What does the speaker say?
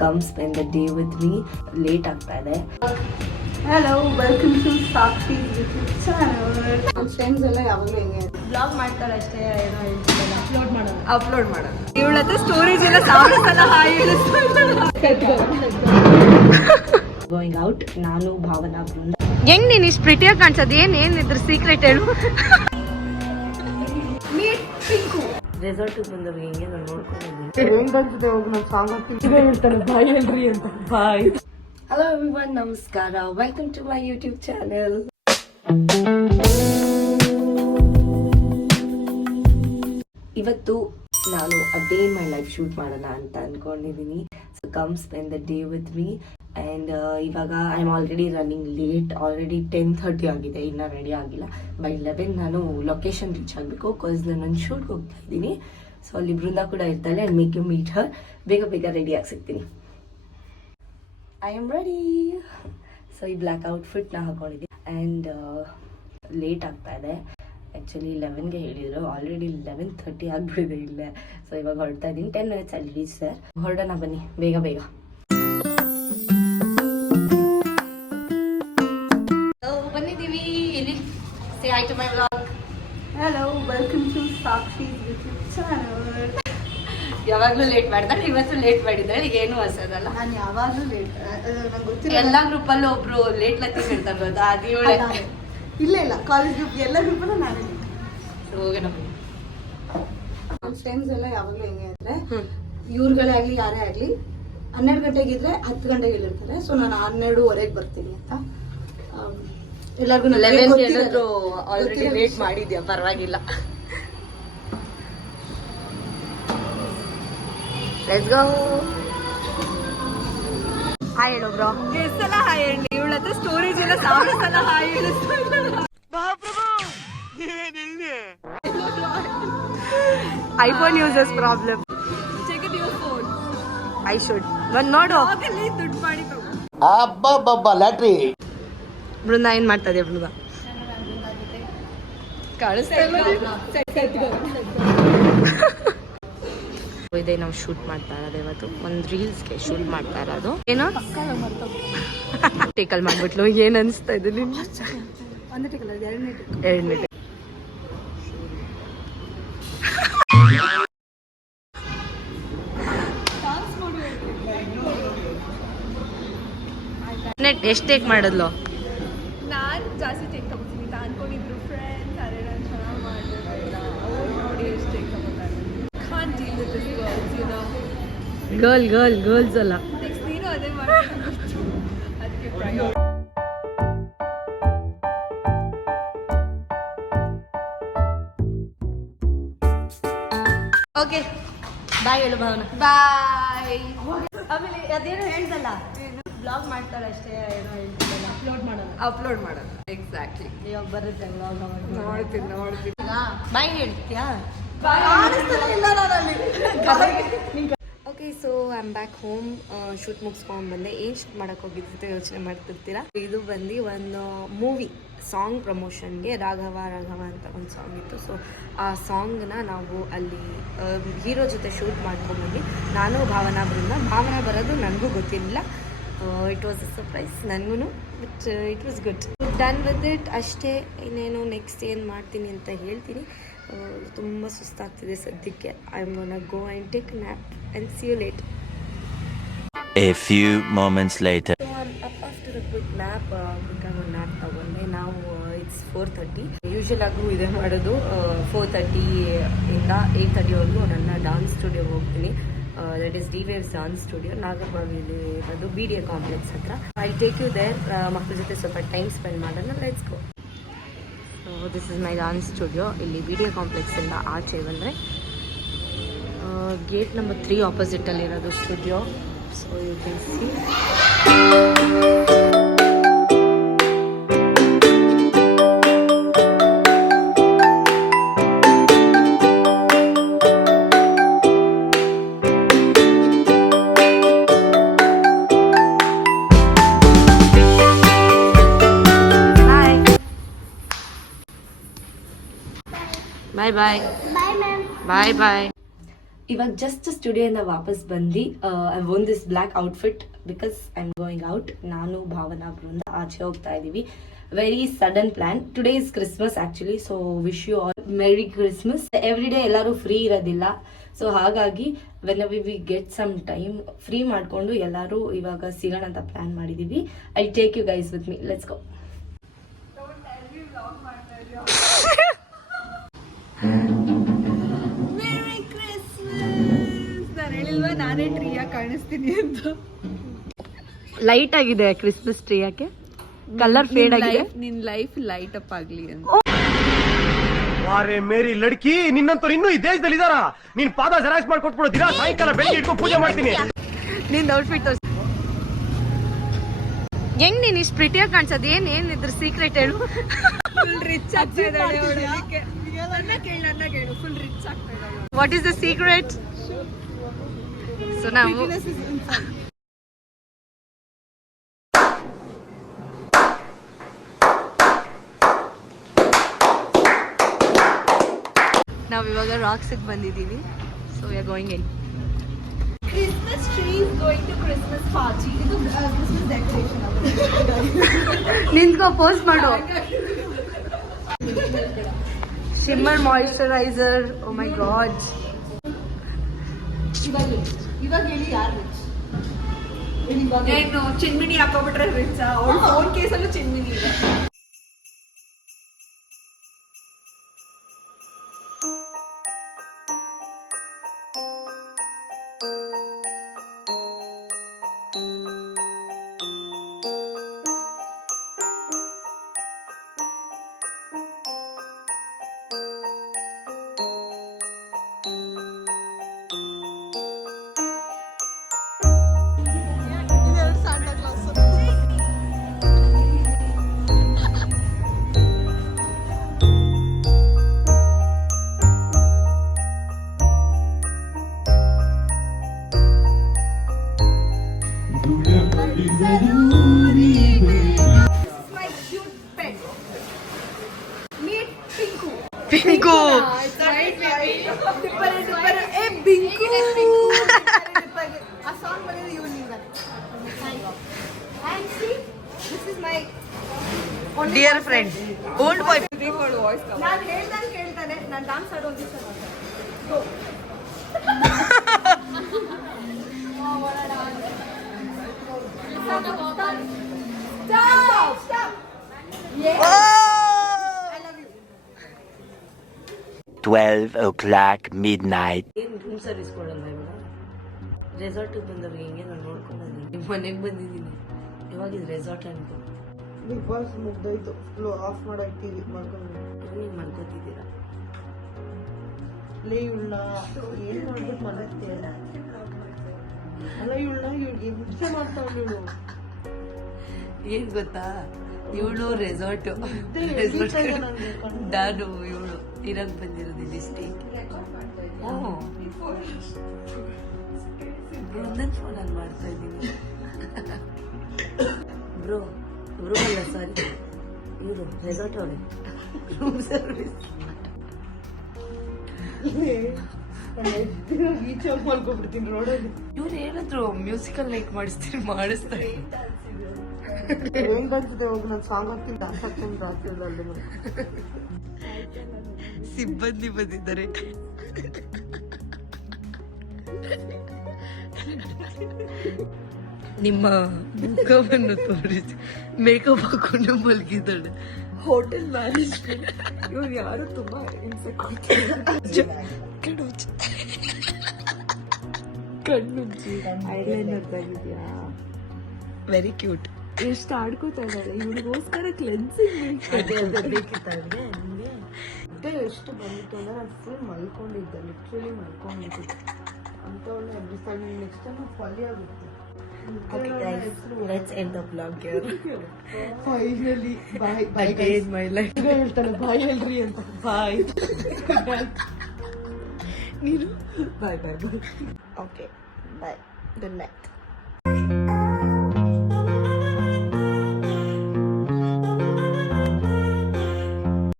come spend the day with me. Late ಆಗ್ತಾ ಇದೆ. Hello, welcome to Sakshi YouTube channel. ನಮ್ಮ friends ಎಲ್ಲ ಯಾವಾಗಲೂ ಹಿಂಗೆ ಬ್ಲಾಗ್ ಮಾಡ್ತಾರೆ ಅಷ್ಟೇ, ಏನೋ ಹೇಳ್ತಿಲ್ಲ, ಅಪ್ಲೋಡ್ ಮಾಡೋದು. ಇವಳ ಹತ್ರ ಸ್ಟೋರೇಜ್ ಎಲ್ಲ ಸಾವಿರ ಸಲ ಹಾಯ್ ಗೋಯಿಂಗ್ ಔಟ್, ನಾನು ಭಾವನಾ ಬೃಂದ. ಹೆಂಗ್ ನೀನು ಇಷ್ಟು ಪ್ರಿಟಿಯಾಗಿ ಕಾಣಿಸೋದು? ಏನಿದ್ರ ಸೀಕ್ರೆಟ್ ಹೇಳು. ಮೀಟ್ ಪಿಂಕು. ರೆಸಾರ್ಟಿಗೆ ಬಂದವ್ರು ಹೆಂಗೆ ನಾನು ನೋಡ್ಕೊಂಡಿದ್ದೀನಿ. ಹೆಂಗ್ ಅನ್ಸುತ್ತೆ ಹೋಗಿ ನಾನು ಸಾಂಗ್ ಹಾಕ್ತೀನಿ ಬಾಯ್ ಹೇಳ್ರಿ ಅಂತ. ಬಾಯ್. ಹಲೋ ಎವ್ರಿವನ್, ನಮಸ್ಕಾರ. Welcome to my YouTube channel. ಇವತ್ತು ನಾನು a day in my life shoot ಮಾಡೋಣ ಅಂತ ಅನ್ಕೊಂಡಿದ್ದೀನಿ. So come spend the day with me. And ಇವಾಗ I am already running late. Already 10:30 ಆಗಿದೆ, ಇನ್ನೂ ರೆಡಿ ಆಗಿಲ್ಲ. ಬೈ 11 ನಾನು ಲೊಕೇಶನ್ ರೀಚ್ ಆಗಬೇಕು. ಬಿಕಾಸ್ ನಾನು ಒಂದು ಶೂಟ್ಗೆ ಹೋಗ್ತಾ ಇದ್ದೀನಿ. ಸೊ ಅಲ್ಲಿ ಬೃಂದ ಕೂಡ ಇರ್ತಾಳೆ. And make you meet her. ಬೇಗ ಬೇಗ ರೆಡಿ ಆಗಿ ಸಿಗ್ತೀನಿ. I am ready. ಸೊ ಈ ಬ್ಲ್ಯಾಕ್ ಔಟ್ಫಿಟ್ನ ಹಾಕೊಂಡಿದ್ದೀನಿ. ಆ್ಯಂಡ್ ಲೇಟ್ ಆಗ್ತಾ ಇದೆ. ಆ್ಯಕ್ಚುಲಿ 11ಗೆ ಹೇಳಿದರು, ಆಲ್ರೆಡಿ 11:30 ಆಗಿಬಿಟ್ಟಿದೆ ಇಲ್ಲೇ. ಸೊ ಇವಾಗ ಹೊರಡ್ತಾ ಇದ್ದೀನಿ. 10 minutes ಅಲ್ಲಿ ರೀಚ್ ಸರ್. ಹೊರಡೋಣ ಬನ್ನಿ ಬೇಗ ಬೇಗ. ಬಂದಿದ್ದೀವಿ ಇಲ್ಲಿ. Say hi to my vlog. Hello, welcome to Sakshi YouTube channel. ಯಾವಾಗಲೂ ಲೇಟ್ ಮಾಡ್ತಾಳೆ, ಇವತ್ತು ಲೇಟ್ ಮಾಡಿದ್ದಾಳೆ. ಏನು ಹೊಸದಲ್ಲ, ನಾನು ಯಾವಾಗಲೂ ಲೇಟ್. ನಂಗೆ ಗೊತ್ತಿಲ್ಲ. ಎಲ್ಲ ಗ್ರೂಪಲ್ಲೂ ಒಬ್ರು ಲೇಟ್ ಲತ್ತಿ ಇರ್ತಾರೆ ಗೊತ್ತಾ, ಅದು ಇವಳೆ. ಇಲ್ಲ ಇಲ್ಲ, ಕಾಲೇಜ್ ಗ್ರೂಪ್ ಎಲ್ಲ ಗ್ರೂಪಲ್ಲೂ ನಾನೇ. ಹೋಗೋಣ. ನಮ್ಮ ಫ್ರೆಂಡ್ಸ್ ಎಲ್ಲ ಯಾವಾಗಲೂ ಹೆಂಗೆ ಅಂದರೆ, ಇವ್ರುಗಳೇ ಆಗಲಿ ಯಾರೇ ಆಗಲಿ 12 ಗಂಟೆಗಿದ್ರೆ 10 ಗಂಟೆಗೆ ಇಲ್ಲಿರ್ತಾರೆ. ಸೊ ನಾನು 12:15 ಬರ್ತೀನಿ ಅಂತ. ಎಲ್ಲರಿಗೂ 11 ಆಲ್ರೆಡಿ ವೇಟ್ ಮಾಡಿದ್ಯಾ, ಪರವಾಗಿಲ್ಲ. Let's go. ಹಾಯ್ ಹೇಳೋ ಬ್ರೋ. ಎಷ್ಟು ಸಲ ಹಾಯ್ ಹೇಳಿ. ಇವಳ ಹತ್ರ ಸ್ಟೋರೇಜ್ ಎಲ್ಲ ಸಾವಿರ ಸಲ ಹಾಯ್ ಹೇಳಿಸ್ತಾ. IPhone users problem. Check it your phone. I should ಬಂದು ನೋಡು. ಆಗಲಿ ದುಡ್ಡು ಮಾಡಿ ತಗೋ. ಅಬ್ಬಬ್ಬಬ್ಬ ಲ್ಯಾಟ್ರಿ. ಬೃಂದ ಏನ್ ಮಾಡ್ತಾ ಇದೆಯಾ? ಬೃಂದ ಕಾಣಿಸ್ತಾ ಇಲ್ಲ. ಇದೆ, ನಾವು ಶೂಟ್ ಮಾಡ್ತಾ ಇರೋದು ಇವತ್ತು. ಒಂದು ರೀಲ್ಸ್ಗೆ ಶೂಟ್ ಮಾಡ್ತಾ ಇರೋದು. ಏನೋ ಟೇಕಲ್ ಮಾಡ್ಬಿಟ್ಲು. ಏನ್ ಅನಿಸ್ತಾ ಇದೆ ನಿಮ್ಗೆ? ಎರಡನೇ ಎಷ್ಟು ಟೇಕ್ ಮಾಡಿದ್ಲು? ನಾನು ಜಾಸ್ತಿ ಟೇಕ್ ತಗೋತೀನಿ ಅಂತ ಅನ್ಕೊಂಡಿದ್ರು. ಫ್ರೆಂಡ್ಸ್ ಅರೆ ನಾನು ಚೆನ್ನಾಗಿ ಮಾಡಲಿಲ್ಲ, ಅವ್ರು ನೋಡಿ ಎಷ್ಟು ಟೇಕ್ ತಗೋತಾರೆ. Can't deal with this girls, you know. Girls ಅಲ್ಲ. ನೆಕ್ಸ್ಟ್ ನೀನು ಅದೇ ಮಾಡ್ತೀನಿ. ಅದಕ್ಕೆ ಪ್ರಯೋಗ. ಓಕೆ ಬಾಯ್ ಹೇಳು ಭಾವನಾ. ಬಾಯ್. ಆಮೇಲೆ ಅದೇನೋ ಹೇಳ್ದಲ್ಲ, ಬ್ಲಾಗ್ ಮಾಡ್ತಾಳೆ ಅಷ್ಟೇ, ಏನೋ ಹೇಳ್ತಿಲ್ಲ, ಅಪ್ಲೋಡ್ ಮಾಡೋದು. ಎಕ್ಸಾಕ್ಟ್ಲಿ. ಇವಾಗ ಬರುತ್ತೆ ಬ್ಲಾಗ್. ನೋಡ್ತೀನಿ. ಬಾಯ್ ಹೇಳ್ತೀಯಾ? Okay, so I am back home. Shoot ಮುಗಿಸ್ಕೊಂಡು ಬಂದೆ. ಏನು ಶೂಟ್ ಮಾಡೋಕ್ಕೆ ಹೋಗಿದ್ದು ಅಂತ ಯೋಚನೆ ಮಾಡ್ತಿರ್ತೀರಾ. ಇದು ಬಂದು ಒಂದು ಮೂವಿ ಸಾಂಗ್ ಪ್ರಮೋಷನ್ಗೆ ರಾಘವ ಅಂತ ಒಂದು ಸಾಂಗ್ ಇತ್ತು. ಸೊ ಆ ಸಾಂಗ್ನ ನಾವು ಅಲ್ಲಿ ಹೀರೋ ಜೊತೆ ಶೂಟ್ ಮಾಡ್ಕೊಂಡ್ಬಂದು ನಾನು ಭಾವನಾ ಬರೋದು ನನಗೂ ಗೊತ್ತಿರಲಿಲ್ಲ. ಇಟ್ ವಾಸ್ ಅ ಸರ್ಪ್ರೈಸ್ ನನಗೂ. But it was good. Done with it ಅಷ್ಟೇ. ಇನ್ನೇನು ನೆಕ್ಸ್ಟ್ ಏನು ಮಾಡ್ತೀನಿ ಅಂತ ಹೇಳ್ತೀನಿ. ತುಂಬ ಸುಸ್ತಾಗ್ತಿದೆ ಸದ್ಯಕ್ಕೆ. I am gonna go and take nap and see you late. A few moments later. So I'm up after a quick nap. ಒಂದು ನ್ಯಾಪ್ ತಗೊಂಡೆ. ನಾವು ಇಟ್ಸ್ 4:30. ಯೂಶಲ್ ಆಗೂ ಇದೇ ಮಾಡೋದು. 4:30 ಇಂದ 8:30ವರೆಗೂ ನನ್ನ ಡಾನ್ಸ್ ಸ್ಟುಡಿಯೋಗೆ ಹೋಗ್ತೀನಿ. That is D waves dance studio, ನಾಗರಬಾವಿಲಿ ಇರೋದು, BDA ಕಾಂಪ್ಲೆಕ್ಸ್ ಹತ್ರ. I take you there. ಮಕ್ಕಳ ಜೊತೆ ಸ್ವಲ್ಪ ಟೈಮ್ ಸ್ಪೆಂಡ್ ಮಾಡೋಣ. Let's go. So this is my dance studio. ಇಲ್ಲಿ BDA ಕಾಂಪ್ಲೆಕ್ಸಿಂದ ಆಚೆ ಬಂದರೆ ಗೇಟ್ ನಂಬರ್ 3 ಆಪೋಸಿಟಲ್ಲಿರೋದು studio. So you can see. Bye bye. Bye bye. ಇವಾಗ ಜಸ್ಟ್ ಸ್ಟುಡಿಯೋಯಿಂದ ವಾಪಸ್ ಬಂದು I worn this black outfit because I am going out. ನಾನು ಭಾವನಾ ಬೃಂದ ಆಚೆ ಹೋಗ್ತಾ ಇದ್ದೀವಿ. Very sudden plan. Today is Christmas actually, so wish you all merry Christmas. Every day ಎಲ್ಲರೂ free ಇರೋದಿಲ್ಲ, ಸೊ ಹಾಗಾಗಿ when we get some time free ಮಾಡಿಕೊಂಡು ಎಲ್ಲರೂ ಇವಾಗ ಸಿಗೋಣ ಅಂತ ಪ್ಲಾನ್ ಮಾಡಿದ್ದೀವಿ. I take you guys with me, let's go. ನಾನೇ ಟ್ರೀಯಾಗಿ ಕಾಣಿಸ್ತೀನಿ ಅಂತ. ಲೈಟ್ ಆಗಿದೆ ಕ್ರಿಸ್ಮಸ್ ಟ್ರೀ, ಯಾಕೆ ಕಲರ್ ಫೇಡ್ ಆಗಿದೆ? ನಿನ್ ಲೈಫ್ ಲೈಟ್ ಅಪ್ ಆಗ್ಲಿ ಅಂತ. ವಾರೆ ಮೇರಿ ಲಡ್ಕಿ, ನಿನ್ನಂತವ್ರು ಇನ್ನೂ ಈ ದೇಶದಲ್ಲಿ ಇದಾರ? ನೀನ್ ಪಾದ ಜೆರಾಕ್ಸ್ ಮಾಡ್ಕೊಟ್ಬಿಡು, ದಿನ ಸಾಯಂಕಾಲ ಬೆಳಿಗ್ಗೆ ಇಟ್ಕೊಂಡು ಪೂಜೆ ಮಾಡ್ತೀನಿ. ನಿಂದ ಔಟ್ಫಿಟ್ ತೋರಿಸಿ. ಹೆಂಗ್ ನೀನ್ ಇಷ್ಟು ಪ್ರಿಟಿಯಾಗಿ ಕಾಣಿಸೋದು? ಏನ್ ಇದ್ರ ಸೀಕ್ರೆಟ್ ಹೇಳು. ಫುಲ್ ರಿಚ್ ಆಗ್ತಾ ಇದ್ದಾಳೆ ಅವಳು. ನನ್ನ ಕೇಳು, ಫುಲ್ ರಿಚ್ ಆಗ್ತಾ ಇದ್ದಾಳೆ. What is the secret? So ನಾವು ನಾವಿವಾಗ ರಾಕ್ಸಿಗೆ ಬಂದಿದ್ದೀವಿ. So we are going in. Christmas tree is going to Christmas party. ಇದು ಕ್ರಿಸ್ಮಸ್ ಡೆಕೋರೇಷನ್. ನಿಂತ್ಕೋ, ಪೋಸ್ಟ್ ಮಾಡು. Shimmer moisturiser. Oh my God. ಇವಾಗ ಹೇಳಿ ಯಾರು ರಿಚ್? ಏನು ಚಿನ್ಮಿನಿ ಹಾಕೋಬಿಟ್ರೆ ರಿಚ್? ಅವ್ರ ಫೋನ್ ಕೇಸಲ್ಲೂ ಚಿನ್ಮಿನಿ ಇದೆ. ಪಿಂಕು. ಆ ಸಾಂಗ್ ಬಂದಿದ್ದು ಇವನಿಂದ. Dear friend, old boy. ನಾನು ಹೇಳ್ದಂಗೆ ಕೇಳ್ತಾನೆ. ನಾನು ಡಾನ್ಸ್ ಆಡೋ ದಿವಸ Oh! 12 o'clock midnight. ಏನು ರೂಮ್ ಸರ್ವಿಸ್ ಕೊಡಲ್ಲ ಇವಾಗ? ರೆಸಾರ್ಟಿಗೆ ಬಂದವ್ರಿಗೆ ಹೆಂಗೆ ನಾನು ನೋಡ್ಕೊಂಡು ನಿಮ್ಮ ಮನೆಗೆ ಬಂದಿದ್ದೀನಿ. ಇವಾಗ ಇದು ರೆಸಾರ್ಟ್ ಅನ್ಕೋ. ಬಿಗ್ ಬಾಸ್ ಮುಗ್ದೋಯ್ತು. ಆಫ್ ಮಾಡಕ್ ಟಿವಿ ಮಾಡ್ಕೊಂಡು ನೀವು ಮಾಡ್ಕೋತಿದ್ದೀರಾ? ಲೇ ಇವಳ ಏನ್ ಮಾಡ್ಬಿಟ್ಟು ಮಲಗ್ತೀಯಲ್ಲ? ಅಲ್ಲ ಇವಳ ಇವ್ಳಿಗೆ ಹಿಂಸೆ ಮಾಡ್ತಾವಳು ಇವಳು. ಏನ್ ಗೊತ್ತಾ, ಇವಳು ರೆಸಾರ್ಟ್ ನಾನು ಇವಳು ಇರಕ್ ಬಂದಿರೋದು ಇಲ್ಲಿ ಸ್ಟೇ. ಬೃಂದನ್ ಫೋನಲ್ಲಿ ಮಾಡ್ತಾ ಇದ್ದೀನಿ. ಬ್ರೋ ಅಲ್ಲ, ಸಾರಿ, ಇವರು ರೆಸಾರ್ಟ್ ಅವರೇ, ರೂಮ್ ಸರ್ವಿಸ್. ಈಚೆ ಮಲ್ಕೊಬಿಡ್ತೀನಿ ರೋಡಲ್ಲಿ. ಇವ್ರು ಹೇಳಿದ್ರು ಮ್ಯೂಸಿಕಲ್ ನೈಟ್ ಮಾಡಿಸ್ತಾರೆ. ಹೆಂಗ್ ಅನ್ಸುತ್ತೆ ಹೋಗಿ ನಾನು ಸಾಂಗ್ ಹಾಕ್ತೀನಿ, ಡಾನ್ಸ್ ಹಾಕ್ತೀನಿ ರಾತ್ರಿ. ಸಿಬ್ಬಂದಿ ಬಂದಿದ್ದಾರೆ. ನಿಮ್ಮ ಮುಖವನ್ನು ತೋರಿಸಿ ಮೇಕಪ್ ಹಾಕೊಂಡು ಮಲಗಿದ್ದಾಳೆ. ಹೋಟೆಲ್ ಮ್ಯಾನೇಜ್ಮೆಂಟ್ ಇವ್ರು ಯಾರು ತುಂಬಾ ಹಿಂಸೆ ಕೊಡ್ತಾರೆ. ಕಣ್ಣುಜ್ಜಿ ಐಲೈನರ್ ತೆಗಿದ್ಯಾ? Very cute. ಎಷ್ಟು ಆಡ್ಕೋತಾ ಇದ್ದಾಳೆ ಇವಳಿಗೋಸ್ಕರ ಕ್ಲೆನ್ಸಿಂಗ್ ಬೇಕಿತ್ತವ್ರಿಗೆ. ನಿದ್ದೆ ಎಷ್ಟು ಬಂದಿತ್ತು ಅಂದ್ರೆ ನಾನು ಫುಲ್ ಮಲ್ಕೊಂಡಿದ್ದೆ, ಲಿಟ್ರಲಿ ಮಲ್ಕೊಂಡಿದ್ದೆ ಅಂತ. ಒಳ್ಳೆ ಎಬ್ಬಿಸ್ತಾಳೆ. ನೆಕ್ಸ್ಟ್ ಟೈಮ್ ಫಾಲಿ ಆಗುತ್ತೆ. Okay guys, let's end the vlog here. Finally bye I bye did my life. ಹೇಳ್ತಾನೆ ಬಾಯ್ ಹೇಳ್ರಿ ಅಂತ. ಬಾಯ್ ನೀನು ಬಾಯ್ ಬಾಯ್ ಬಾಯ್. okay, bye, good night.